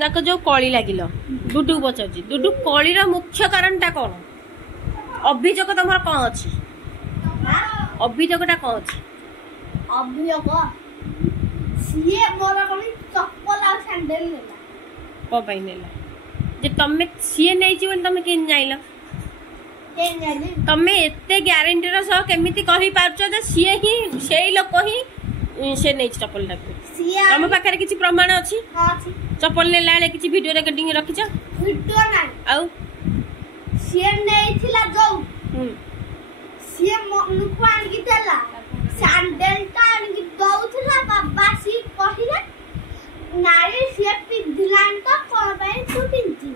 जाक जो कली लगिल डुडू पचार डुडू कलीर मुख्य कारणटा कौन अभियोग तुम कौन अच्छी अभियोगटा कौन अच्छी अभियोग सीए मोर कोनी चप्पल आ सैंडल नेला को पई नेला जे तमे सीए नै छी बोल तमे केन जाइला केन जाइले तमे एते ग्यारंटी रो सह केमिति कहि पारछो जे सीए ही सेही लोक ही से नै चप्पल डाक सीए तम पाखरे किछि प्रमाण अछि हां अछि चप्पल नेला ले किछि वीडियो रिकॉर्डिंग रखिछ वीडियो नै आउ सीए नै थिला जो सीए मुख आन की देला सैंडल ता आन की दउथला बाबा सी कहिला नारी सीए पिदिलान तो कोन पय तू पिंची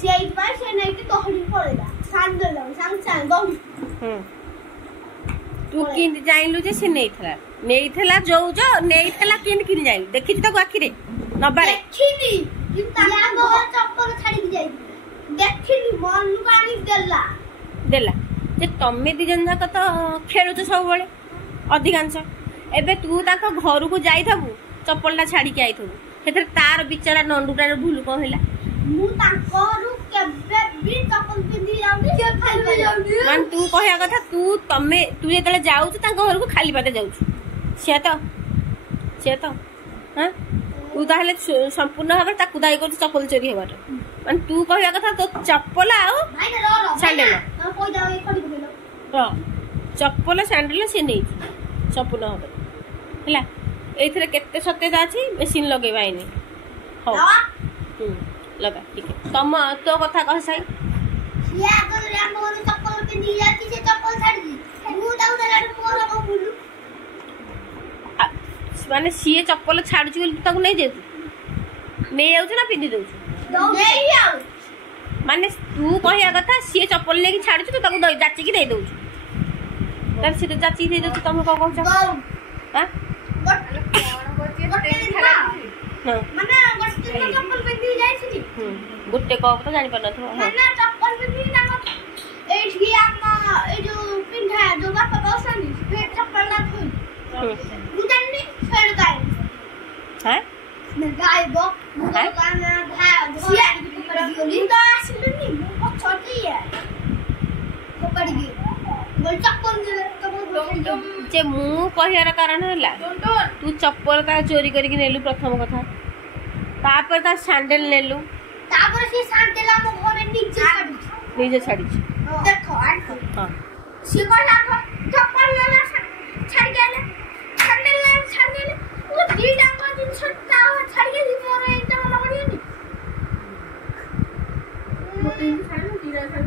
सेई पर से नै की तोहडी पळेला सैंडल संग संग तू किन जाइलु जे से नेइथला जो नेइथला किन किन जाइल देखि त आखि रे नबारे देखिनी कि ताला गो चप्पल छाडी जाई देखिनी मन कानी देला जे तमे दी जन जाक तो खेलुछ सब बेले अधिकांश एबे तू ताको घर को जाई थबु चप्पलटा छाडी के आइथबु हेतर तार बिचारा नंडुटार भूल को हैला मु ताकोरु केबे भी चप्पल पिंदी जाउनी के खाइबे जाउनी मान तू कहया कथा तू जेतले जाउछ ताको घर को खाली पाते जाउछ से तो हां तू ताहले संपूर्ण भाबे ताकु दाई कर चप्पल चोरी हेबार मान तू कहया कथा तो चप्पल आउ भाई ना रो सैंडल कोई जाओ ए खड़ी गेलो रो चप्पल सैंडल से नै संपूर्ण भाबे हैला एथरे केते सत्यता अछि मशीन लगेबा आइने हो लगा ठीक है तुम तो कथा कह सही या अगर हम मोर चप्पल पिंदी जाती से चप्पल छाड़ दी मु दाउ देला मोर को बोलू माने सीए चप्पल छाड़ छु ताको नै देतु नै आउ ना पिंदी दउ नै आउ माने तू कहया कथा सीए चप्पल लेके छाड़ छु तो ताको दई जाची की दे दउ तर से जाची दे दउ तुम को कहछ हां माने गोटे चप्पल पिंदी जाई छी गुट्टे कब तो जानि पड़न थो माने चप्पल पिंदी ना एठी हम ए जो पिंधा जो बापा बसनी फिर चप्पल ना थोई मुदन्नी फेर गाय हैं न गाय बो मुदन भा सिया ली तो आसिलनी मु छोटी है को पड़ गई बोल चप्पल दे तो जे मु कहियार कारण हला तू चप्पल का चोरी करी नेलु प्रथम कथा तापर ता सैंडल नेलु तापर से सैंडल हम घरे नीचे छाड़ी देखो आंटी हां से कहला चप्पल ना छाड़ गेले सैंडल ना छाड़ गेले वो दी डांगा दिन छटा छाड़ के मोर एटा वाला बड़ी नहीं मोटी छाड़ दी डांगा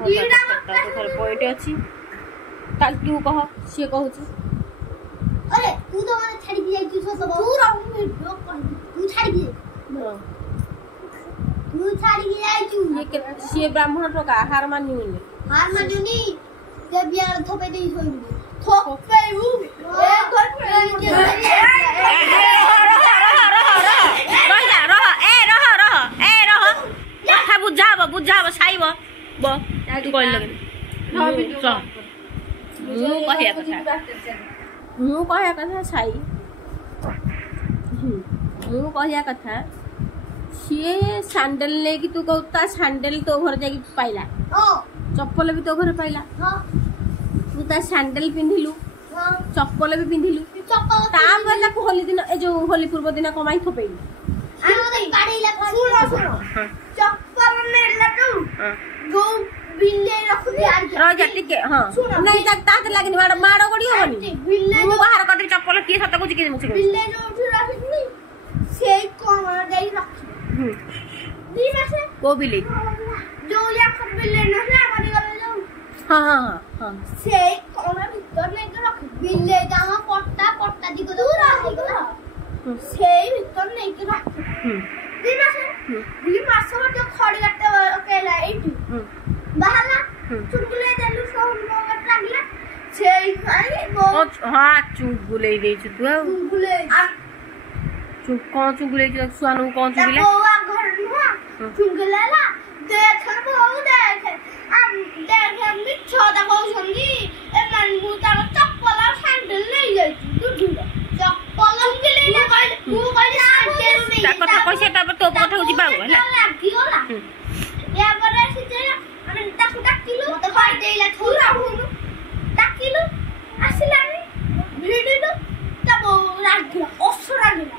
तो पॉइंट अछि काल तू कह से कहू अरे तू तो माने छाड़ी के जाई तू तू रहू में ब्लॉक कर तू छाड़ी के तू छाड़ी के जाई तू ये के से ब्राह्मण रो का हार मानिउनी हार मानिउनी जब यार थोपे दे होइनी थोपे उ ए घर पे रह कथा बुझाब साइब ब तू कहल लगे मु कहया कथा साई मु कहया कथा सी सैंडल ले कि तू कहता सैंडल तो घर जाकी पाइला चप्पल भी तो घर पाइला तू ता सैंडल पिंधिलु चप्पल भी पिंधिलु तापर ताको होली दिन ए जो होली पूर्व दिन कमाई थोपेई चप्पल नेला तू जो बिल्ले रखली रह जा टिके हां नहीं तात लागनी माड़ गड़ी होनी बिल्ले मु बाहर कटी चप्पल की सत कुछ की मुछ बिल्ले जो उठ रखनी से कोन जाई रख दी से को बिल्ली जो या बिल्ले न मारी गले जो हां से कोन भीतर नहीं के रख बिल्ले जामा पट्टा दी को दूर आही को से भीतर नहीं के रख दी मास जो खड़ी गट्टे केला एठी बाहला चुगले देलु सब मोगट लागला छेई खाई मो हां चुगले दे छु तू चुगले कौन चुगले सुआनु कौन चुगले बौआ घर नुआ चुगलेला देख बहु देख हम देख हम छोटा बहु समझी ए मन मुता चप्पल और सैंडल ले जाई तू चप्पल के ले तू कहले सैंडल ता कथा कइसे तापर तो कथा हो जिबा होला लागियोला या बरे सिजेला ଆମେ ତାକୁ ଡାକିଲୁ ମତେ ଖାଇ ଦେଇଲା ଛୁରା ଭୁଲୁ ଡାକିଲୁ ଆସିଲାନି ଭିଡିଲୁ ତା ରାଗିଲା ଅସରାଗିଲା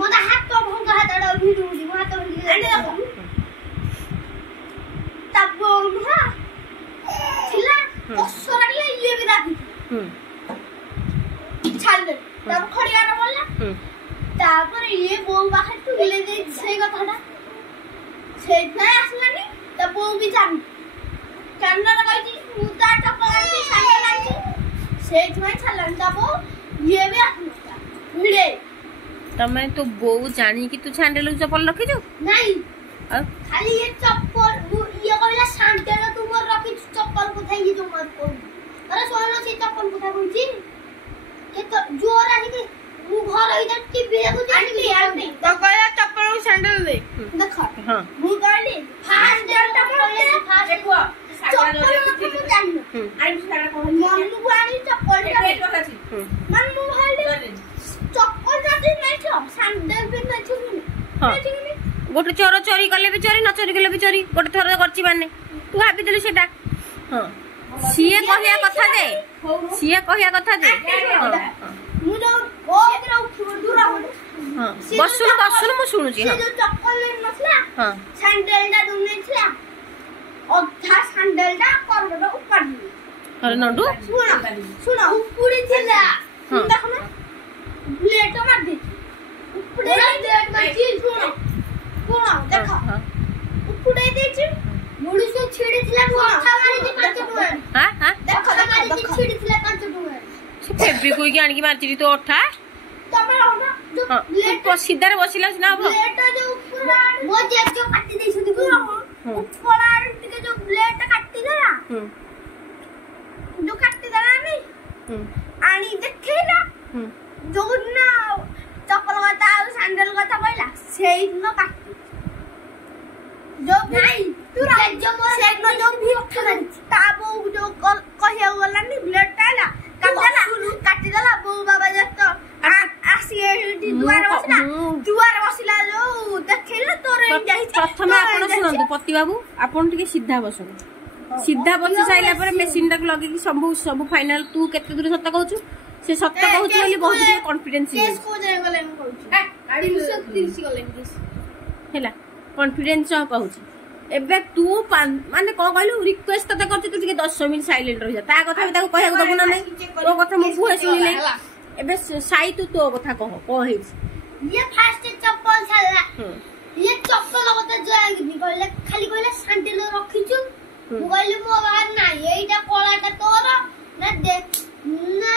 ମତେ ହାତ ଭଙ୍ଗା ହାତଟା ଭିଡୁଛି ମୋ ହାତ ଭାଙ୍ଗି ଆଣି ଦେଖ ତା ବୋମା ଥିଲା ଅସରାଗିଲା ଇଏ ବି ରାଗି ଛାଡିଲେ ତାପରେ ଖଡିଆର ବୋଲଲା ତାପରେ ଇଏ ବୋଉ ପାଖରେ ତୁଲେ ଦେଇ ସେଇ କଥାଟା ସେଇଥିପାଇଁ ଆସିଲାନି ତା ବୋଉ ବି ଚାନ୍ଦର କହିଛି ମୁଁ ତା ଚପଲ ଆଣିଛି ସାଇକେଲ ଆଣିଛି ସେଇଥିପାଇଁ ଛାଡ଼ିଲାନି ତା ବୋଉ ଇଏ ବି ଆସିନଥିଲା ଭିଡେ ତମେ ତ ବୋଉ ଜାଣି କି ତୁ ସାଣ୍ଡେଲ ଚପଲ ରଖିଛୁ ନାଇଁ ଖାଲି ଏ ଚପଲ ଇଏ କହିଲା ସାଣ୍ଡେଲ ତୁ ମୋର ରଖିଛୁ ଚପଲ କଥା ଇଏ ଯୋଉ ମତ କହୁଛି ଆରେ ଶୁଣ ସେ ଚପଲ କଥା କହୁଛି କେତେ ଜୋର ଆସିକି ମୁଁ ଘର ଭିତରେ ଟିଭି ଦେଖୁଛି ଆଣ୍ଟି ତ କହିଲା ଚପଲ ସାଣ୍ଡେଲ ଦେ ଦେଖ ମୁଁ କହିଲି ଫାଷ୍ଟ ଡେଟା କହିଲେ ଫାଷ୍ଟ ଦେଖ ଚପଲ କଥା ମୁଁ ଜାଣିନି ଆଇ ସାରା କହ ମନକୁ ଆଣି ଚପଲ ମନକୁ ଭାଇଲେ ଚପଲ ଯଦି ନାଇଛ ସାଣ୍ଡେଲ ବି ନାଇଛ गोटे चोर चोरी कले भी चोरी न चोरी कले भी चोरी गोटे थर करछि माने तू भाबी देलु सेटा हां सीए कहिया कथा दे मु जो ओ एकरा दूर हो हां बसुन मु सुनुची हां जो चप्पल ले नसला हां सैंडल दा दुने छला अधा सैंडल दा करबो ऊपर दी अरे नडू सुनो उपुड़ी थिला देखो ना ब्लेड मार दे उपुड़ी ब्लेड मार ची सुनो देखो उपुड़ी दे ची मुड़ी से छिड़ी थिला माथा मारी दी 5 टुआ हां देखो मारी दी छिड़ी थिला 5 टुआ से फेबी कोई के आनी मारची तो ओठा तमरा होना जो ब्लेड तो सीधा रे बसिला ना हो ब्लेड जो ऊपर वो जे जो काटी देई सुदी ऊपर टिके जो ब्लेड काटी देला जो काटी देला नहीं आनी देखैला जो ना चप्पल कथा और सैंडल कथा कहला सेई न काटी जो नहीं तू जो मोर सेट न जो भी ताबो जो कहिया गला नहीं ब्लेड टाला काटी देला बो बाबा जत आसी दुआर बसिला जो देखैला तोरे जाई प्रथम आपण सुनंदु पति बाबू आपण टिके सीधा बसो सीधा बसी साइला पर मशीन तक लगे कि सब फाइनल तू केते दूर सत्य कहू से सत्य कहू बोली बहुत कॉन्फिडेंस केस को जाय गले हम कहू 330 गले केस हैला कॉन्फिडेंस कहू एबे तू माने को कहलु रिक्वेस्ट त करती तू टिके 10 मिनिट साइलेंट रह जा ता कथा भी ताको कहया दबु ना नहीं तो कथा मु बुहे सुनिले एबे साई तू तो कथा कह हे ये फास्ट चप्पल छाला ये चप्पल कथा जायगी कहले खाली कहले सैंडल रखिछु मु कहले मो बाहर ना एटा कोलाटा तोर ना दे ना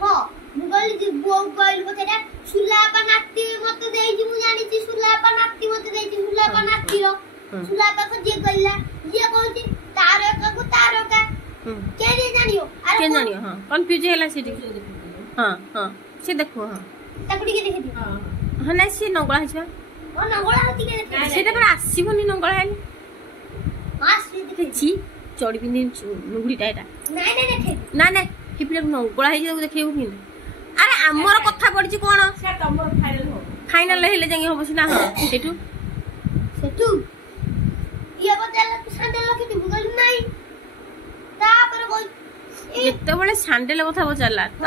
हो मु कहले जे बो कहले कथा सुलापा नाती मते देई मु जानि छी सुलापा नाती मते देई सुलापा नाती रो सुलापा को जे कहला ये कहती तारो का के जे जानियो के जानियो हां कंफ्यूज हैला से हां से देखो हां ताकुडी के देखि हां ना से नंगळा हिसबा ओ नंगळा होती के देखि सेटा पर आसीबनी नंगळा हैली आसी देखि चोडी पिंदी नुगुडीटा एटा नाही देखे ना हिपले नंगळा हिजे देखियो कि अरे हमर कथा पडची कोन से तमर फाइनल हेले जांगी होबसी ना हां सेटू ये बदला सैंडल रखी थी बुगल नहीं तापर कोई एते बळे सैंडल कथा बचाला त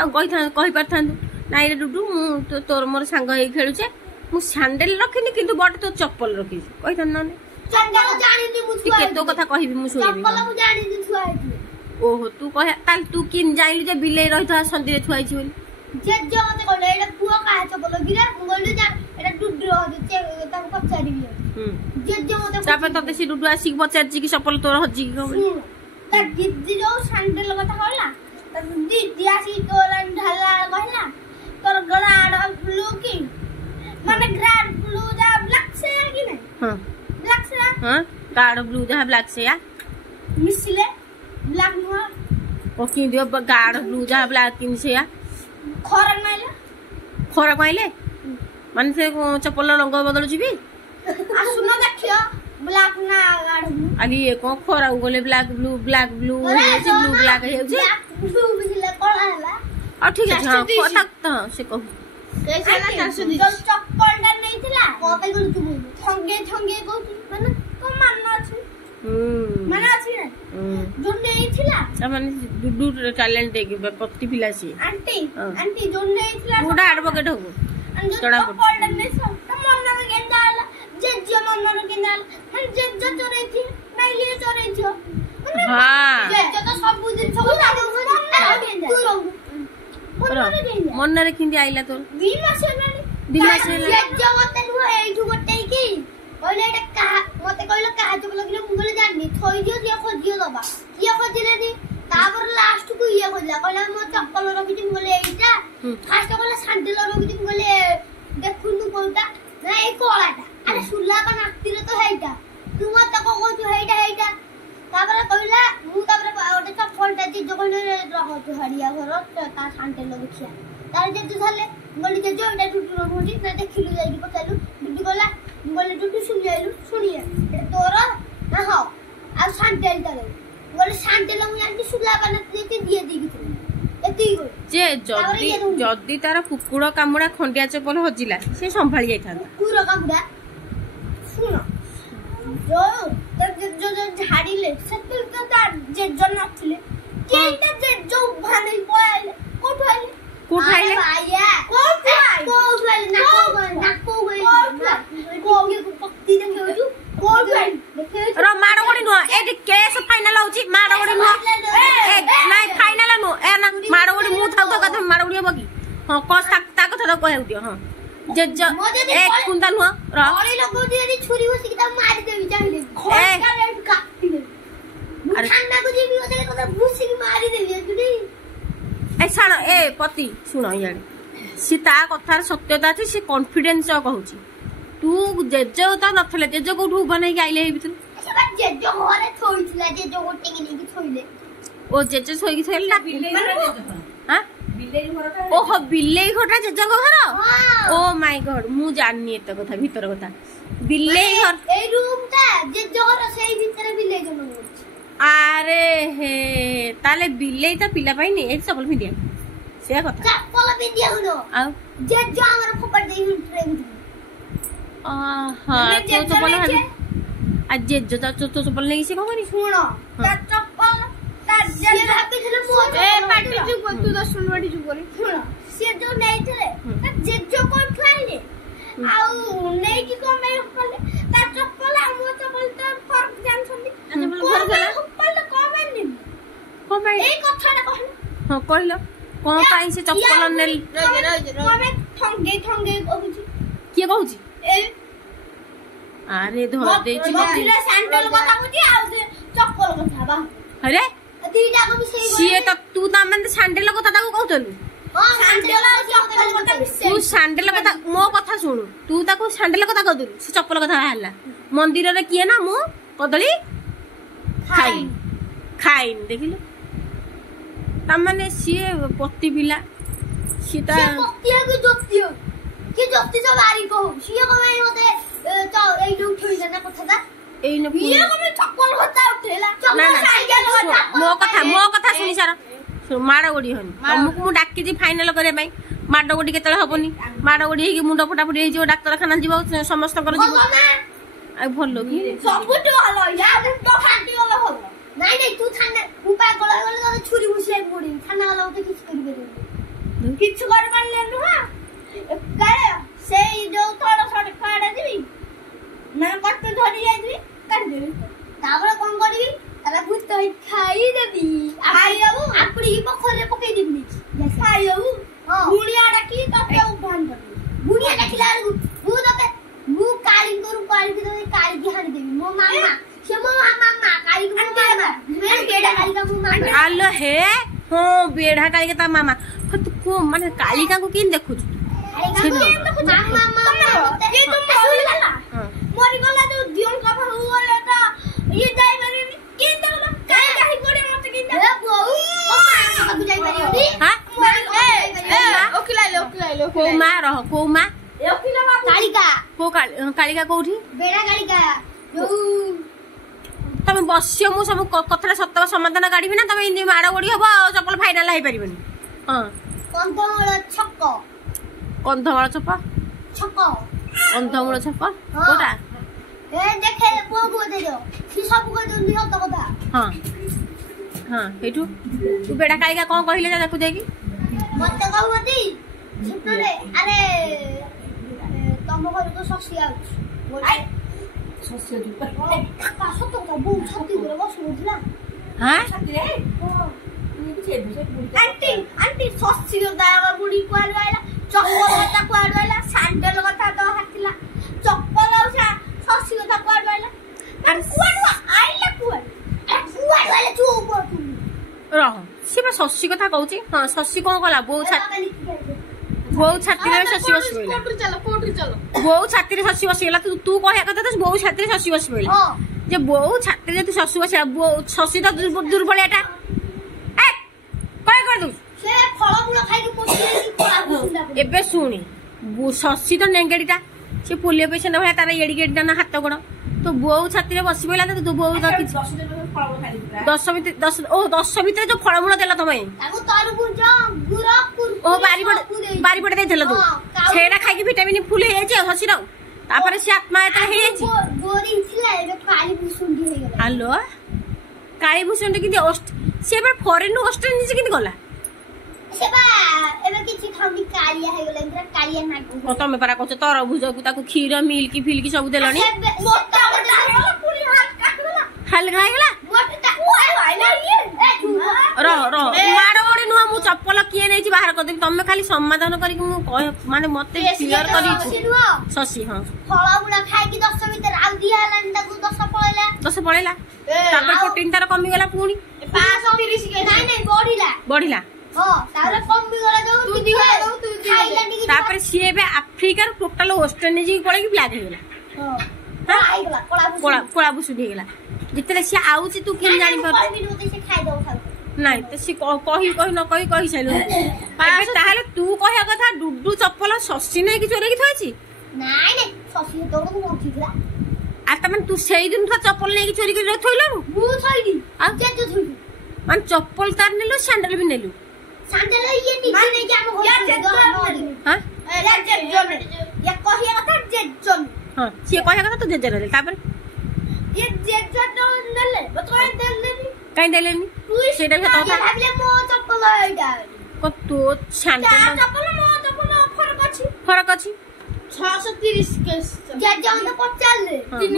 कहि परथान नाइ रे डुडू मु तो तोर मोर संग हे खेलुचे मु सैंडल रखिनी किंतु बड तो चप्पल रखी कहिथन ना सैंडल जानि दी मु छुआ केतो कथा कहिबी मु सुनिबी चप्पल मु जानि दी छुआ ओहो तू कह ताल तू किन जाइलु जे बिले रहिथा संदी रे छुआइछि बोली जे मते कहले एटा पुआ काहे चप्पल गिरा मु कहले जा एटा डुडू रह जे ताको पचारिबी जे मते तापर तते से डुडू आसी पचारछि कि चप्पल तोर हज्जी कि ता दीदी जो सैंडल कथा कहला ता दीदी आसी तोर ढाला कहला तोर ग्राड ब्लू की माने ग्राड ब्लू जा ब्लैक से कि नहीं हां ब्लैक से हां गाड ब्लू जा ब्लैक से या मिसले ब्लैक नो ओ कि दियो गाड ब्लू जा ब्लैक किन से या खरक माइले माने से चप्पल रंग बदल जिबी आ सुनो देखियो ब्लैक ना गाड आली ये को खरा गले ब्लैक ब्लू हे जे ब्लू ब्लैक हे जे ब्लू बिजले कोला हला आ ठीक है हां कथा त से कहू कैसे ना 420 चप्पल डर नहीं थिला এই গুলো তুমি ঠঙ্গে ঠঙ্গে কইছি মানে তো মান আছে মানে আছে না জন্য এইছিলা মানে দুডু ট্যালেন্ট দেখি প্রতি পিলা সি আন্টি আন্টি জন্য এইছিলা কোটা অ্যাডভোকেট হবো জড়া পড়লে নেছ তো মনরে গেন্দাল যে যে মনরে গেন্দাল মানে যে যে চরেছি নাইলে চরেছি হ্যাঁ যে যত সব বুঝিন সব তুই মনরে কিন্দি আইলা তোর দুই মাস হেলানি দুই মাস হেলানি যে জগতে নুহ এইঠু গটেই কি কইলে এটা কাহা মতে কইলো কাহা চক লাগিলে মু বলে জানি থই দিও যে খজিও দবা কিয়া খজিলে দি তারপর লাস্ট কু ইয়া কইলা কইলা মো চপ্পল রবিদি বলে এইটা ফার্স্ট কইলা স্যান্ডেল রবিদি বলে দেখুনু কোনটা না এই কোলাটা আরে সুলা বা নাকতিরে তো হেইটা তুমি তো কইছো হেইটা হেইটা তারপরে কইলা মু তারপরে ওটা চপ্পলটা যে জগলে রহতো হারিয়া ঘর তা স্যান্ডেল দেখিয়া তার যে ধরলে বলি যে ওটা টুটু রবি না দেখিলু যাইকি পচালু টুটু গলা বলে টুটু শুনিয়ালু শুনিয়া তোর না হও আর স্যান্ডেলটা দে বলে স্যান্ডেল আমি আনকি সুলা বানাতে দিয়ে দিগি এতেই গো যে যদি তার কুকুর কামুড়া খন্ডিয়া চপল হজিলা সে সম্ভাଳି যাইথান্তা কুকুর কামুড়া শুনো जो झाड़ीले सत्तर तो तार जे जन नथिले केटा जे जो भाने पयाले कोठाइले भाइया कोठाइले ना को पक्ति देखियो कोठाइले रो माडो गोडी नो ए केस फाइनल होची माडो गोडी नो ए नाही फाइनल नो ए ना माडो गोडी मु थाउ तो कथा माडो गोडी बकी हां कोस ता कथा तो कहउ दियो हां जे एक कुंदा नो रो ओली लोग दिदी छुरी उसी की मार देवी चाहिए खोल का रेड काटी दे अरे ठंडा को जी भी होते को भूसी की मारी देवी तुडी ए साण ए पति सुनो यार सी ता कथार सत्यता अछि सी कॉन्फिडेंस कहउची तू जेजे त नथले जेजे कोठु बनाई के आइले बितु अच्छा जेजे घरे थोइतला जेजे गोटे के नेकी थोइले ओ जेजे सोई की थेल ना हां बिल्लेई घरटा ओहो बिल्लेई घरटा जेजे घर ओ माय गॉड मु जाननी एत कथा भीतर कथा बिल्लेई घर ए रूमटा जेजे घर सेई भीतर बिल्लेई जनो अरे हे ताले बिल्लेई त पिला पाई नहीं एक चप्पल भिडिया से कथा चप्पल भिडिया हुनो आ जेजे हमर फपड़ देई ट्रेन हां तो चप्पल आ जेजे तो चप्पल नहीं से कहानी सुनो ता चप्पल ता जेजे हैप्पी थले मो ए पाटी चुप तू 10 मिनिट बाटी चुप करी सुनो से जो नहीं थले ता जेजे को खाइले आउ नहीं कि को मैं कले ता चप्पल आ मो चप्पल तो फर्क जान छनी चप्पल फर्क गला चप्पल को माननी को भाई ए कथाटा कहन हां कहलो को काई से चप्पल नेल मैं ठंगे ठंगे कहूची के कहूची ए अरे धर देछि मतिरा सैंडल কথা বুঝি আর চপ্পল কথা বা अरे দুইটা কম সেই সিয়ে তো তু তা মানে স্যান্ডেল কথা তাকু কହୁতলু सैंडल चप्पल কথা तू सैंडल कथा मो कथा सुनु तू ताको सैंडल कथा कहदु से चप्पल कथा हला मंदिर रे किए ना मो कदली खाइन खाइन देखिलो त माने सिए पत्ती पिला सीता पत्ती के जोती जो बारी को सिए कमाई होते तो এই লোক থই জানা কথাটা এই ন বিয়ে কমে চপ্পল কথা উঠেলা চপ্পল সাইকেল কথা মো কথা শুনি সারা माड़ गोड़ी हन तुमको मु डाकी जी फाइनल करे भाई माड़ गोड़ी केतले हबनी माड़ गोड़ी हे मुंड फटाफटी हे जो डाक्तरखाना जीव समस्त कर जीव आ भलो की सबुट हलो यार तो फाटी वाला हो नहीं नहीं तू थाने उपाय गला गला तो छुरी मुसे पड़ी थाना वाला तो किछ कर बेरे किछ कर पाले न करे से जो थोड़ा थोड़ा काटा दिबी मैं कट धरी जाई काट देबी तापर कोन करबी ताला भूत खाई देबी खाइबू आपड़ी पखरे पकई देबी खाइबू बुढ़िया डाकी तते उभान कर बुढ़िया डाकिला भूत तते मु काली करू काली के काली की हानी देबी मो मामा से मो मामा काली को मामा मैं बेड़ा काली का मो मामा आलो हे हो बेड़ा काली के ता मामा तू को माने काली का को किन देखु मामा मामा ये तुम सुनला मोरी गला जो दियों का भर वाला था ये जाई मरी किन देला काई काई कोड़े मत किन दे बहू ओ मामा को जाई मरी हां ए ओकिलाइलो को मा रह को मा ओकिला बाबू कालिका को कालिका कोठी बेड़ा कालिका जो तमे बसियो मु सब कथरा सत्य समाधान गाड़ी ना तमे इंदी माड़ गोड़ी हबो चप्पल फाइनल है परिबनी हां कंधमाल छक्क कंधमाल छप्पा छक्क अंधमूल छप कोटा ए देखे पुओ को दे दो सी सब को जल्दी हत कथा हां हां हेठू तू बेड़ा काईगा कोन कहिले जा देखु जाकी मत कहवती छुटरे अरे तम घर को ससी आउछ आई ससी ऊपर पास तो बहु छाती ऊपर बस उठला हां छाती रे आंटी आंटी ससी दावा बुडी क्वाड आइला चप्पल कथा क्वाड आइला सैंडल कथा तो हातिला चप्पल औसा ससी कथा क्वाड आइला अरे क्वाड आइला क्वाड आइला तू ऊपर तू रह से बा शशि कथा कहूची हां शशि कोन कला बो छाती रे शशि बस बोला कोटरी चलो बो छाती रे शशि बस गेला तू कहया कथा तो बो छाती रे शशि बस बोला जे बो छाती रे तू शशि बस बो शशि तो दुर्बल एटा ए काय कर दू से फळ मुळ खाइ के पोछि एबे सुनी शशि तो नेंगेडीटा से पुलिया पैसा ना भया तार एडी गेडीटा ना हाथ गोड़ तो बो छाती रे बस बोला तो बो तो 10 ভিতরে जो फळमूळ देला तमय ताको तरबुज गुरा ओ बारी पड़े देथला तू छेड़ा खाइ के विटामिन फुल हे जाय हसी रहो तापर से आत्मा एत हे जाय गोरी थिला एबे काली भुसुंडी हे गेला हेलो काली भुसुंडी कि से बे फॉरेन ऑस्ट्रेलिया से कि गला सेबा एबे किछि खाउनी कालिया हे गेला इंद्रा कालिया ना ओ तमे परा कहछ तरबुज को ताको खीर मिल्क फिल्क सब देलनी मोटा पूरी हाथ काटला हल्का गेला मोटा आइला ये रो मारो ओडी नुआ मु चप्पल किए नै छी बाहर कर दे तमे खाली समाधान करी मु माने मते क्लियर करी शशि हां फळा बुडा खाइ की 10 भीतर आउ दिया हलान ताको 10 पळेला तापर प्रोटीन तार कमी गेला पुणी 530 के नहीं बढ़िला हां तारे कमी गेला जो तू दिखा तू खाइला नी तापर सीए बे अफ्रीका टोटल ऑस्ट्रेलिया जी पड़े की ब्लैक हे गेला हां आई गेला कोला बुसु दे गेला जितले से आउची तू केन जानि पर से खाइ दो खाउ नहीं तो सी कही न कही सैलु एबे ताहले तू कहया कथा डुडू चप्पल शशि नै कि चोरे की थैछि नहीं शशि तो को उठिला आ तमन तू सेई दिन चप्पल नै कि चोरी के थइलु मु थइली आ जे जो थइली मान चप्पल तार नेलु सैंडल भी नेलु सैंडल ये नीचे नै कि हम यार जे हां यार जे जोन या कहया कथा जे जोन हां से कहया कथा तो जे जे नेले तापर ये जे जोन नेले बतोय देलेनी काई देलेनी सेटा भी तो भाबले मो चप्पल आइडा को तो सैंडल चप्पल फरक अछि 630 के जे जोन तो पचाले तीन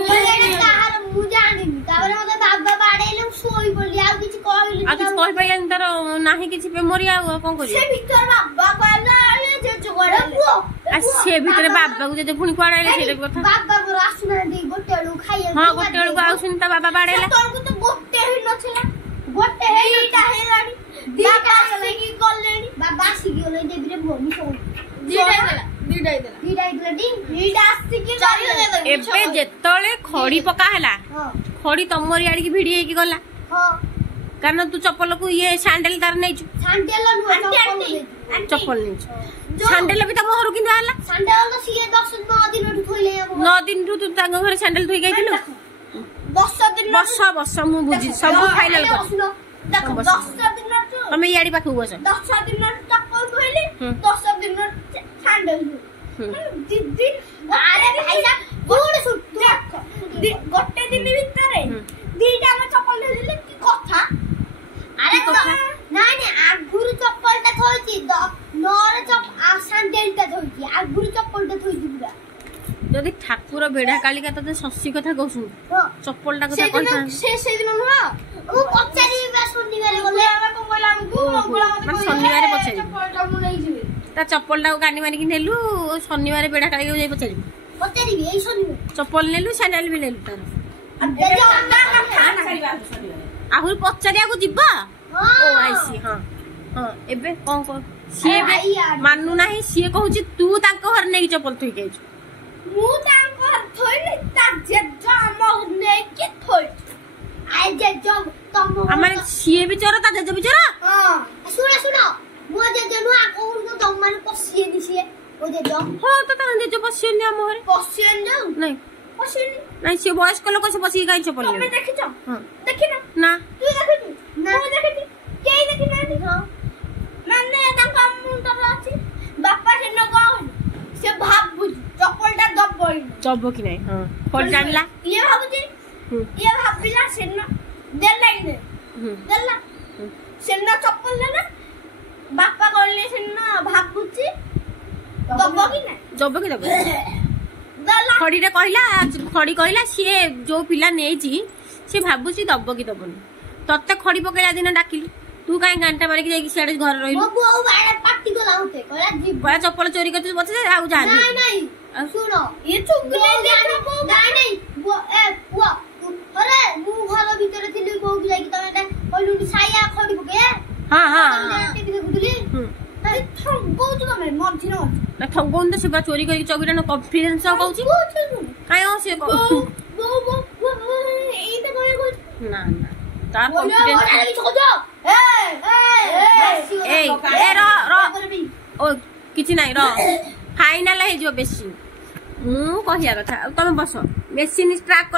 कार मु जानि तापर मते बाबा बाडेले सोई पडली आ किछ कहली आ किछ कहि पाइला तार नाही किछ मेमोरी आ कोन करी से भीतर बाबा कहला जे जोगड़ आ से भीतर बाबा को जे पुनी कोडाइले सेटा कथा बाबा को रासुना दे गोटेलु खाइए हां गोटेलु को आउसिन ता बाबा बाडेला तोर को तो गोटे ही नछला गोटे हेईटा हेलानी दीटा की करलेनी बाबा सिगी ओले देबरे भोमी सो दीटा एबे जेतले खड़ी पका हला खड़ी तमरी आड़ी की भिड़ी की गला हां कारण तू चप्पल को ये सैंडल तार नै छु सैंडल चप्पल नै छु सैंडल भी त मोहरु किन आला सैंडल तो सीए 10 दिन थोइले 9 दिन तू तांग घर सैंडल थोइ गइथिलु 10 दिन बस मु बुझी सब फाइनल कर देखो 10 दिन हमें याडी पाखु बस 10 दिन चप्पल थोइले 10 दिन सैंडल दिन अरे भाईला गुड सुट गोटे दिन भितरे दीटा हम चप्पल धरिले की कथा अरे नाही आगुरु चप्पलटा थोइची नर सैंडलटा थोइची आगुरु चप्पलटा थोइची पुरा जदि ठाकुर बेढा कालिका तते शशि कथा कहसु चप्पलटा कथा कहता से दिन नुहा ओ पचारी बा शनिवार गले हम को बोला हमको मंगला मते शनिवार पचारी चप्पलटा मु नै जिवे ता चप्पलटा कानी मारी कि नेलु शनिवार बेढा कालिका जाई पचारी ए शनिवार चप्पल नेलु सैंडल भी नेलु तार आहुर पचारिया को जिबा ओ आईसी हां हां एबे कोन को सी बे मानू नाही सी कहूची तू तांको घर नै चप्पल थई गइछु मु तांको घर थोइले ता जेजो हम नै के थोइ आइ जेजो तम हमर सी भी चोर ता जेजो भी चोर हां सुनो मो जेजो नु आकोर को दम माने पसिए दिसिए ओ जेजो हां तो ता जेजो पसिए ने हमर पसिए न नहीं पसिए नहीं से बॉयस को लोग से पसिए गाइ चप्पल तुम देखिছো हां देखिना ना तू देखिछु ना मो देखिछु के देखिना हां माने तांको मुंडर अछि बापा से न गौ से भाबुची चप्पलटा दबई जब कि नहीं हां कोड जानला ये भाबुची ये भाबिला सेना देलाई ने देला सेना चप्पल लेना बापा कहले सेना भाबुची दब कि नहीं जब कि दब देला खड़ी रे कहला सी जो पिला नेची से भाबुची दब कि दबनी तत्ते खड़ी पकेला दिन डाकिलु तू काई घंटा मारे कि सियाडे घर रहिलु मो बुआ बारे पार्टी को लाउते कहला जी बड़ा चप्पल चोरी करतु बचे आउ जानी नहीं नहीं सुनो ये चुगले देखो नहीं नहीं वो ए वो अरे मु घर भीतर थिली को कि लागी तमे कहलु साया खड़ी पके हां हां टीवी देखुली अरे थंगो तो तमे मन थिनो ना थंगोन तो से चोरी करके चौकीटा न कॉन्फिडेंस कहूची काई हो से वो ए तो कहै को ना ना तार कॉन्फिडेंस ए रो किछि नाही रो फाइनल हे जो बेसी मु कहिया कथा तमे बस मेसिन स्ट्राक